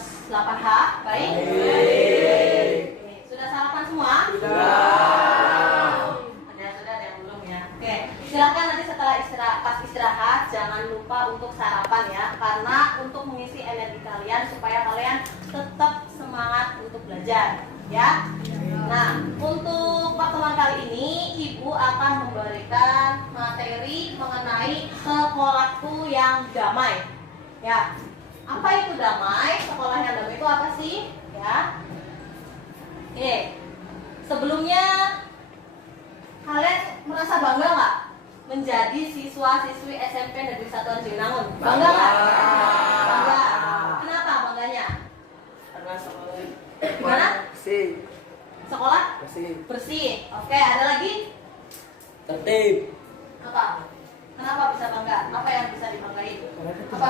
kelas 8H. Baik? Oke. Sudah sarapan semua? Ada yang belum ya. Oke. Silakan nanti setelah pas istirahat jangan lupa untuk sarapan ya, karena untuk mengisi energi kalian supaya kalian tetap semangat untuk belajar ya. Nah, untuk pertemuan kali ini Ibu akan memberikan materi mengenai sekolahku yang damai. Ya. Apa itu damai? Sekolah yang damai itu apa sih? Ya. Oke. Sebelumnya kalian merasa bangga nggak menjadi siswa-siswi SMP Negeri 1 Arjunangun? Bangga nggak? Bangga. Kenapa bangganya? Karena sekolah Gimana? bersih. Sekolah Bersih. bersih. Oke, ada lagi? Tertib. Apa? Kenapa bisa bangga? Apa yang bisa dibanggain? Apa?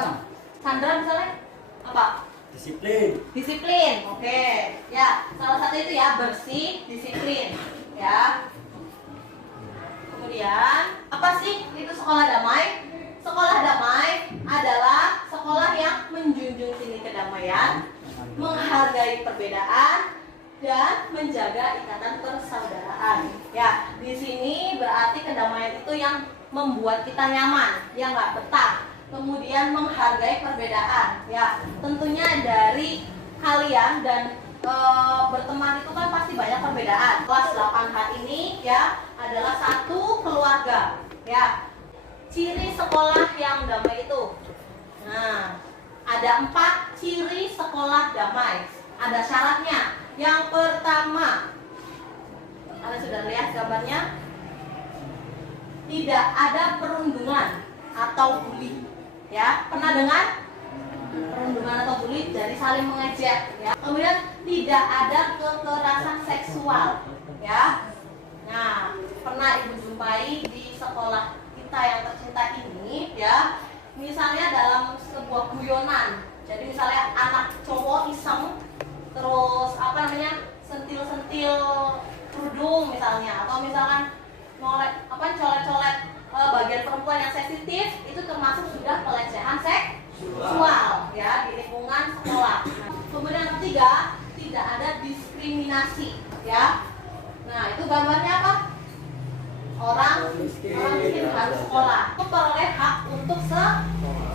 Sandra misalnya? Apa? Disiplin. Disiplin. Oke. Ya, salah satu itu ya, bersih, disiplin. Ya. Kemudian, apa sih itu sekolah damai? Sekolah damai adalah sekolah yang menjunjung tinggi kedamaian, menghargai perbedaan, dan menjaga ikatan persaudaraan. Ya, di sini berarti kedamaian itu yang membuat kita nyaman, ya nggak betah. Kemudian menghargai perbedaan. Ya, tentunya dari kalian dan berteman itu kan pasti banyak perbedaan. Kelas 8H ini ya adalah satu keluarga. Ya, ciri sekolah yang damai itu. Nah, ada 4 ciri sekolah damai. Ada syaratnya. Yang pertama, kalian sudah lihat gambarnya? Tidak ada perundungan atau bully. Ya, pernah dengar? Perundungan atau bully jadi saling mengejek. Ya. Kemudian tidak ada kekerasan seksual. Ya. Nah, pernah Ibu jumpai di sekolah kita yang tercinta ini, ya. Misalnya dalam sebuah guyonan. Jadi misalnya anak cowok iseng terus sentil-sentil kerudung misalnya, atau misalkan colet-colet bagian perempuan yang sensitif, itu termasuk sudah pelecehan seksual ya di lingkungan sekolah. Kemudian yang ketiga, tidak ada diskriminasi ya. Nah, itu gambarnya apa? Orang miskin harus sekolah, memperoleh hak untuk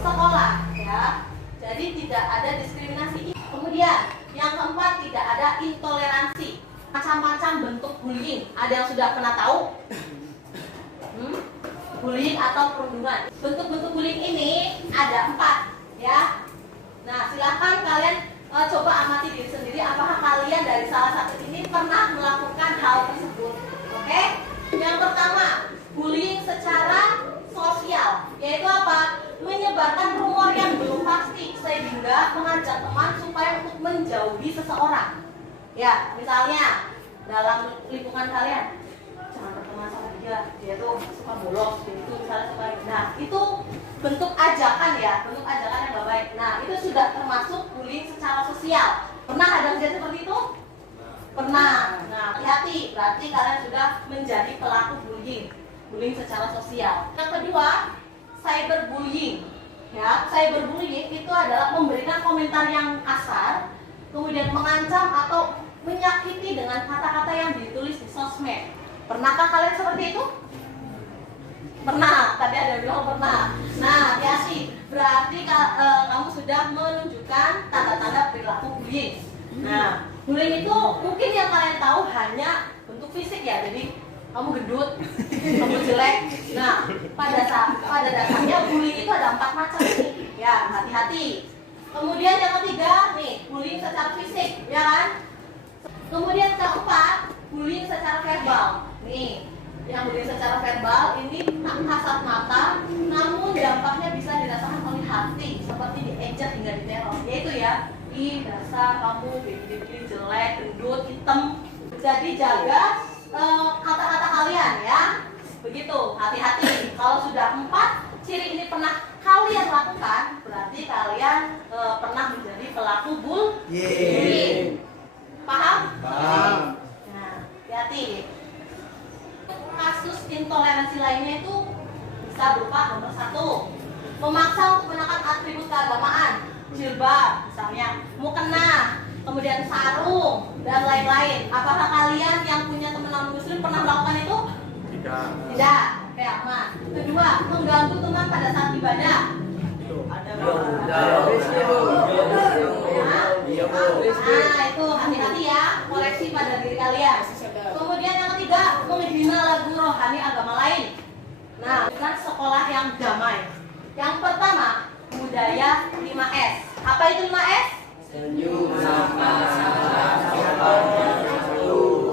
sekolah ya. Jadi tidak ada diskriminasi. Kemudian yang keempat, tidak ada intoleransi. Macam-macam bentuk bullying. Ada yang sudah pernah tahu? Bullying atau perundungan. Bentuk-bentuk bullying ini ada 4 ya. Nah, silakan kalian coba amati diri sendiri. Apakah kalian dari salah satu ini pernah melakukan hal tersebut? Oke? Yang pertama, bullying secara sosial, yaitu apa? Menyebarkan rumor yang belum pasti sehingga mengajak teman supaya untuk menjauhi seseorang. Ya, misalnya dalam lingkungan kalian, jangan berteman sama dia tuh suka bolos, itu misalnya suka. Nah, itu bentuk ajakan ya, bentuk ajakan yang gak baik. Nah, itu sudah termasuk bullying secara sosial. Pernah ada kejadian seperti itu? Pernah. Nah, hati-hati, berarti kalian sudah menjadi pelaku bullying secara sosial. Yang kedua, cyberbullying. Ya, cyberbullying itu adalah memberikan komentar yang kasar, kemudian mengancam atau menyakiti dengan kata-kata yang ditulis di sosmed. Pernahkah kalian seperti itu? Pernah. Tadi ada yang bilang pernah. Nah, hati-hati. Berarti kamu sudah menunjukkan tanda-tanda perilaku bullying. Nah, bullying itu mungkin yang kalian tahu hanya bentuk fisik ya. Jadi kamu gendut, kamu jelek. Nah, pada dasarnya bullying itu ada 4 macam nih. Ya, hati-hati. Kemudian yang ketiga nih, bullying secara fisik, ya kan? Kemudian keempat, bullying secara verbal. Nih, yang bullying secara verbal ini kasat mata, namun dampaknya bisa dirasakan oleh hati, seperti diejek hingga diteror. Yaitu ya, dasar kamu begini jelek, gendut, hitam. Jadi jaga kata-kata kalian ya. Begitu, hati-hati. Kalau sudah 4 ciri ini pernah kalian lakukan, berarti kalian pernah menjadi pelaku bullying. Paham? Paham. Nah, hati-hati. Kasus intoleransi lainnya itu bisa berupa nomor 1, memaksa untuk menggunakan atribut keagamaan, jilbab misalnya, mukena, kemudian sarung, dan lain-lain. Apakah kalian yang punya teman non-muslim pernah melakukan itu? Tidak. Tidak. Oke, aman. Kedua, mengganggu teman pada saat ibadah. Nah, itu hati-hati ya, koreksi pada diri kalian. Kemudian yang ketiga, menghina lagu rohani agama lain. Nah, bukan sekolah yang damai. Yang pertama, budaya 5S. Apa itu 5S? Senyum, sapa,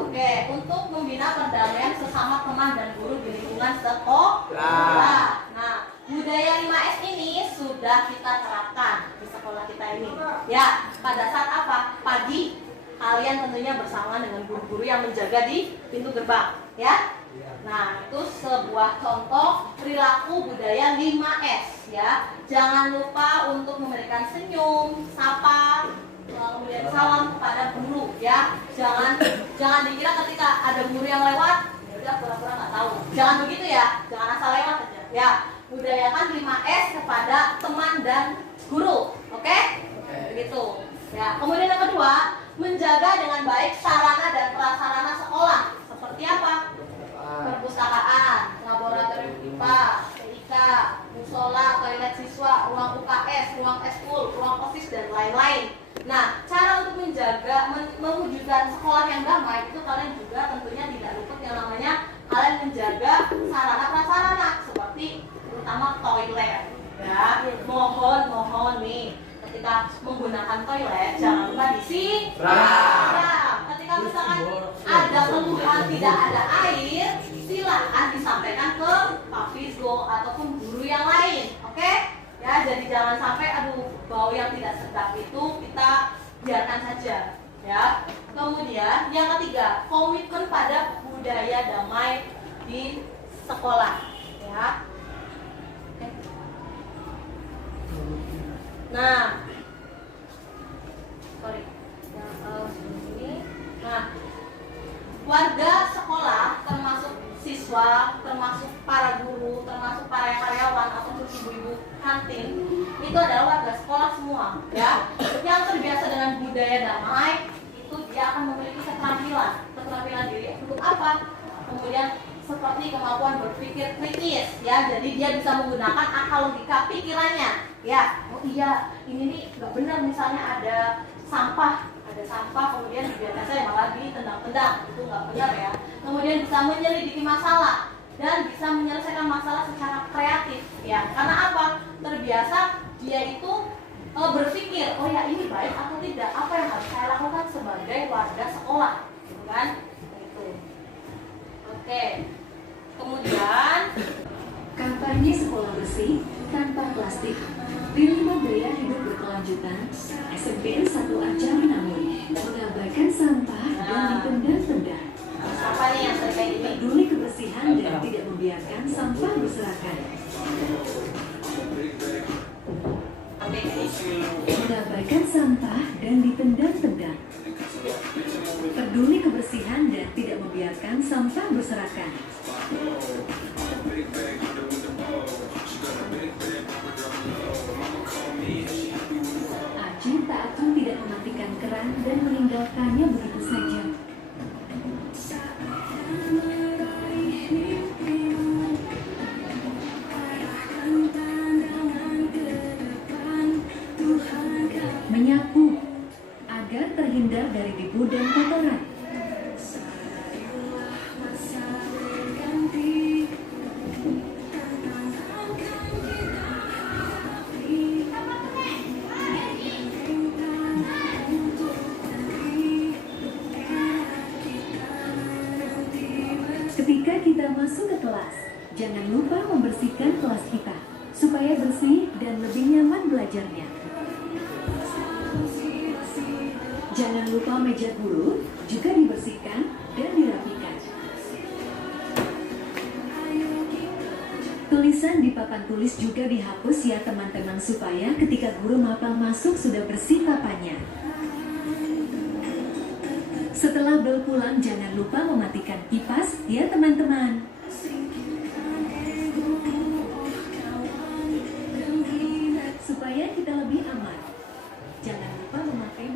Oke, untuk membina perdamaian sesama teman dan guru di lingkungan sekolah. Nah, budaya 5S ini sudah kita terapkan di sekolah kita ini. Ya, pada saat apa? Pagi, kalian tentunya bersama dengan guru-guru yang menjaga di pintu gerbang, ya. Nah, itu sebuah contoh perilaku budaya 5S, ya. Jangan lupa untuk memberikan senyum, sapa, kemudian salam kepada guru, ya. Jangan dikira ketika ada guru yang lewat, ya udah pura-pura nggak tahu. Jangan begitu ya, jangan asal lewat aja. Ya, budayakan 5S kepada teman dan guru, oke? Begitu. Ya, kemudian yang kedua, menjaga dengan baik sarana dan prasarana sekolah. Seperti apa? Perpustakaan, laboratorium IPA, TIK, musola, toilet siswa, ruang UKS, ruang eskul, ruang OSIS, dan lain-lain. Nah, cara untuk menjaga, mewujudkan sekolah yang damai itu kalian juga tentunya tidak luput yang namanya kalian menjaga sarana prasarana seperti terutama toilet. Ya, mohon nih ketika menggunakan toilet jangan lupa disiram. Ketika misalkan ada keluhan tidak ada air, silakan disampaikan ke Pak Fisgo ataupun guru yang lain, oke? Ya, jadi jangan sampai bau yang tidak sedap itu kita biarkan saja, ya. Kemudian yang ketiga, komitmen pada budaya damai di sekolah, ya. Oke. Nah, warga sekolah termasuk siswa, termasuk para guru, termasuk para karyawan ataupun ibu-ibu kantin itu adalah warga sekolah semua, ya. Yang terbiasa dengan budaya damai itu dia akan memiliki keterampilan diri untuk apa? Kemudian seperti kemampuan berpikir kritis, ya. Jadi dia bisa menggunakan akal logika pikirannya, ya. Oh iya, ini nih nggak benar misalnya ada sampah kemudian dibiarkan saja malah ditendang-tendang, itu nggak benar ya. Kemudian bisa menyelidiki masalah dan bisa menyelesaikan masalah secara kreatif, ya. Karena apa? Terbiasa dia itu berpikir, oh ya ini baik atau tidak, apa yang harus saya lakukan sebagai warga sekolah, gitu kan? Itu. Oke. Kemudian kampanye sekolah bersih tanpa plastik. Pilihlah gaya hidup berkelanjutan. SMPN 1 Arjali Namun mengabaikan sampah dan ditendang-tendang. apa nih yang terkait ini? Peduli kebersihan dan tidak membiarkan sampah berserakan. Mengabaikan sampah dan ditendang-tendang. Peduli kebersihan dan tidak membiarkan sampah berserakan. Ajin Taatun tidak mematikan keran dan meninggalkannya begitu saja. Menyapu agar terhindar dari debu dan kotoran. Ketika kita masuk ke kelas, jangan lupa membersihkan kelas kita supaya bersih dan lebih nyaman belajarnya. Jangan lupa meja guru juga dibersihkan dan dirapikan. Tulisan di papan tulis juga dihapus ya teman-teman supaya ketika guru mapel masuk sudah bersih papannya. Setelah bel pulang jangan lupa mematikan kipas ya teman-teman. Supaya kita lebih aman, jangan lupa memakai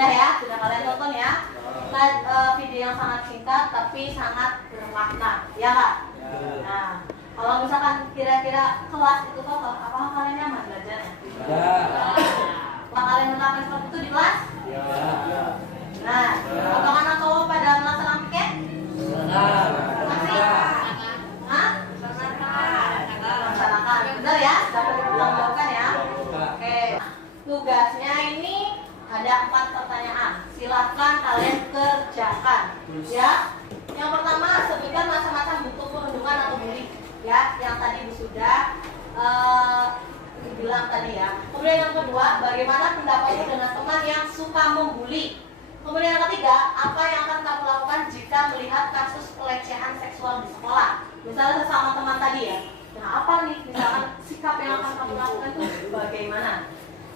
Sudah ya, sudah kalian tonton ya. Nah, video yang sangat singkat tapi sangat bermakna, ya Kak? Nah, kalau misalkan kira-kira kelas itu kok, apakah kalian nyaman belajarnya? Ya. Apakah kalian menerapkan seperti itu di kelas? Ya. Nah, apakah anak cowok pada melaksanakan piket? Masih? Hah? Melaksanakan. Benar ya? Dapat dipertanggungjawabkan ya? Oke. Tugasnya ini ada 4 pertanyaan. Silahkan kalian kerjakan. Ya. Yang pertama, sebutkan macam-macam bentuk perundungan atau bully. Ya, yang tadi sudah bilang tadi ya. Kemudian yang kedua, bagaimana pendapatmu dengan teman yang suka membuli? Kemudian yang ketiga, apa yang akan kamu lakukan jika melihat kasus pelecehan seksual di sekolah? Misalnya sesama teman tadi ya. Nah, apa nih misalkan sikap yang akan kamu lakukan itu bagaimana?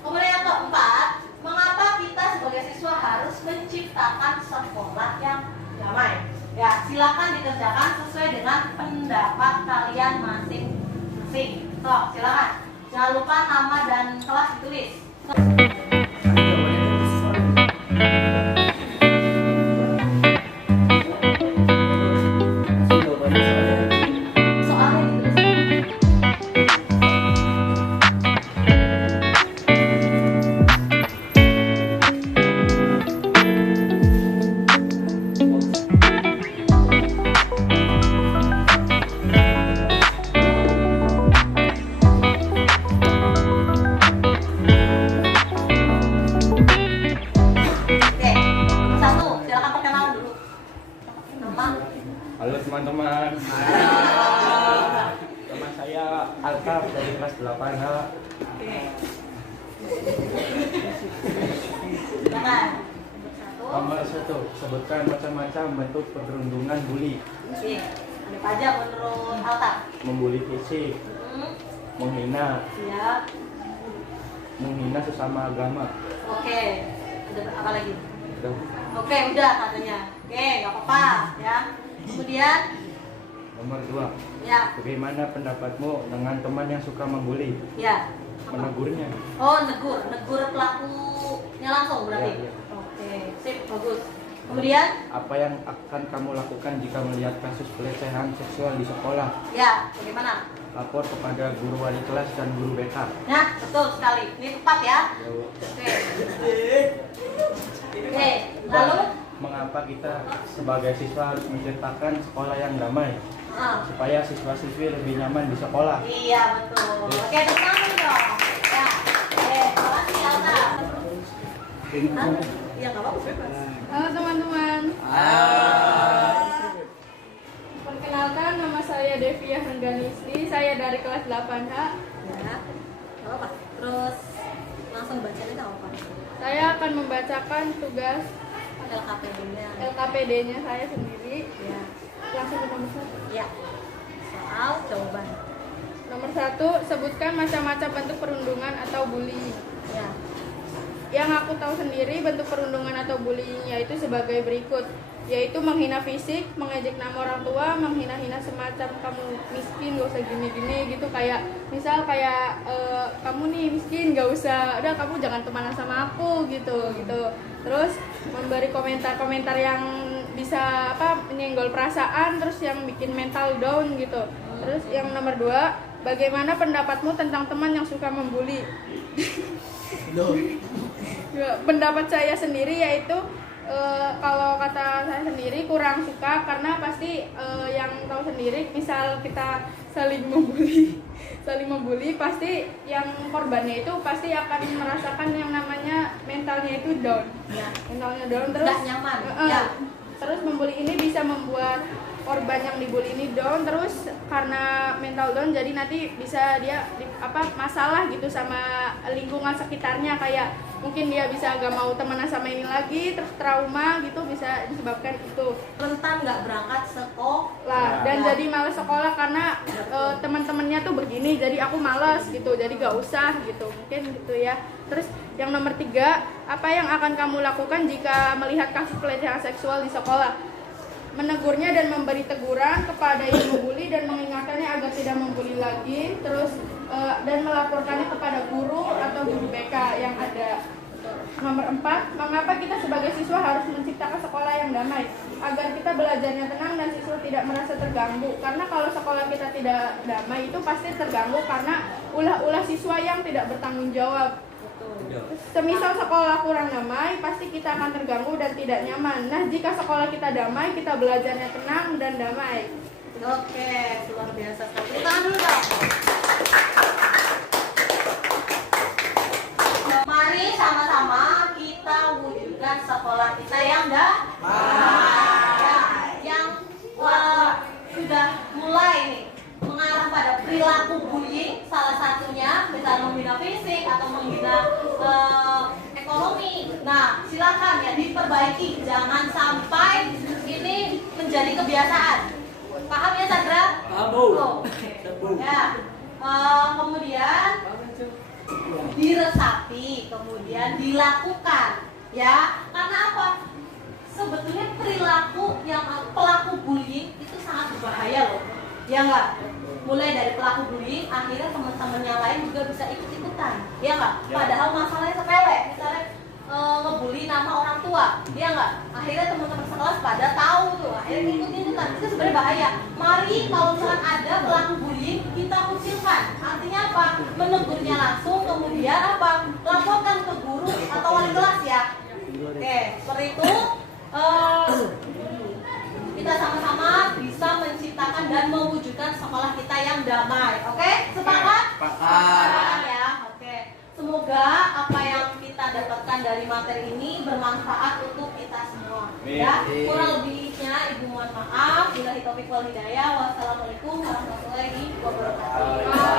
Kemudian yang keempat, mengapa kita sebagai siswa harus menciptakan sekolah yang damai? Ya, silakan dikerjakan sesuai dengan pendapat kalian masing-masing. So, silakan. Jangan lupa nama dan kelas ditulis. Soalnya ditulis. Oke, nomor 1, silakan perkenalan dulu. Nama. Halo teman-teman. Nama saya Alkaf dari kelas 8H. Oke. Silakan. Nomor 1, sebutkan macam-macam bentuk perundungan bully. Oke. Ada apa aja menurut Alta? Membuli fisik, menghina, Siap. menghina sesama agama. Oke. Ada apa lagi? Udah. Oke, udah katanya. Oke, nggak apa-apa ya. Kemudian, Nomor 2, ya, bagaimana pendapatmu dengan teman yang suka membuli? ya. Apa? Menegurnya. Oh, negur pelakunya langsung berarti. Iya, iya. Oke, sip, bagus. Kemudian, Apa yang akan kamu lakukan jika melihat kasus pelecehan seksual di sekolah? ya, bagaimana? Lapor kepada guru wali kelas dan guru BK. Nah, betul sekali. Ini tepat ya. Oke. Oke, lalu, Mengapa kita sebagai siswa harus menciptakan sekolah yang damai supaya siswa-siswi lebih nyaman di sekolah? iya betul. Oke, tenang dong. Ya, oke, makasih Alta. Hah? Iya, nggak apa-apa. bebas. Halo teman-teman. Perkenalkan, nama saya Devia Hengganisli. Saya dari kelas 8H. Ya, nggak apa-apa. Terus langsung baca aja nggak apa-apa. Saya akan membacakan tugas LKPD-nya. LKPD-nya saya sendiri. Ya, Langsung ke nomor 1. ya. Soal jawaban. Nomor 1, sebutkan macam-macam bentuk perundungan atau bullying. Ya, Yang aku tahu sendiri, bentuk perundungan atau bullying yaitu sebagai berikut, yaitu menghina fisik, mengejek nama orang tua, menghina-hina semacam kamu miskin, gak usah gini-gini gitu, kayak misal kayak kamu nih miskin, gak usah, udah kamu jangan temenan sama aku gitu. Terus memberi komentar-komentar yang bisa menyenggol perasaan, terus yang bikin mental down gitu. Terus yang nomor 2, bagaimana pendapatmu tentang teman yang suka membuli? Ya, pendapat saya sendiri yaitu kalau kata saya sendiri kurang suka, karena pasti yang tahu sendiri, misal kita saling membuli pasti yang korbannya itu pasti akan merasakan yang namanya mentalnya itu down. ya. Mentalnya down, terus Nggak nyaman. Ya. Terus membuli ini bisa membuat korban yang dibully ini down, terus karena mental down jadi nanti bisa dia masalah gitu sama lingkungan sekitarnya, kayak mungkin dia bisa gak mau temenan sama ini lagi, terus trauma gitu, bisa disebabkan itu. Rentan nggak berangkat sekolah. Dan Ya. jadi malas sekolah karena teman-temannya tuh begini, jadi aku malas gitu, jadi gak usah gitu, mungkin gitu ya. Terus yang nomor 3, apa yang akan kamu lakukan jika melihat kasus pelecehan seksual di sekolah? Menegurnya dan memberi teguran kepada yang membuli dan mengingatkannya agar tidak membuli lagi, terus dan melaporkannya kepada guru atau guru BK yang ada. Nomor 4, mengapa kita sebagai siswa harus menciptakan sekolah yang damai? Agar kita belajarnya tenang dan siswa tidak merasa terganggu. Karena kalau sekolah kita tidak damai itu pasti terganggu karena ulah-ulah siswa yang tidak bertanggung jawab. Semisal sekolah kurang damai, pasti kita akan terganggu dan tidak nyaman. Nah, jika sekolah kita damai, kita belajarnya tenang dan damai. Oke, luar biasa sekali. Tepuk tangan dulu dong. Mari sama-sama kita wujudkan sekolah kita yang yang sudah mulai nih mengarah pada perilaku bullying, salah satunya misalnya menghina fisik atau menghina ekonomi. Nah, silakan ya diperbaiki, jangan sampai ini menjadi kebiasaan. Paham ya, Sandra? Paham, Bu. Ya. Kemudian diresapi, kemudian dilakukan, ya. Karena apa? Sebetulnya perilaku yang pelaku bullying itu sangat berbahaya loh, ya nggak? Mulai dari pelaku bullying, akhirnya teman-teman yang lain juga bisa ikut-ikutan, ya nggak? Padahal masalahnya sepele, misalnya ngebully nama orang tua, ya nggak? Akhirnya teman-teman sekelas pada tahu tuh, akhirnya ikut-ikutan. Itu sebenarnya bahaya. Mari kalau misalkan ada pelaku bullying, kita kucilkan. Artinya apa? Menegurnya langsung, kemudian apa? Laporkan ke guru atau wali kelas ya. Oke, seperti itu. Kita sama-sama bisa menciptakan dan mewujudkan sekolah kita yang damai. Oke, sepakat? Sepakat ya. Oke. Semoga apa yang kita dapatkan dari materi ini bermanfaat untuk kita semua. Ya, kurang lebihnya Ibu mohon maaf. Billahi taufiq wal hidayah. Wassalamualaikum warahmatullahi wabarakatuh.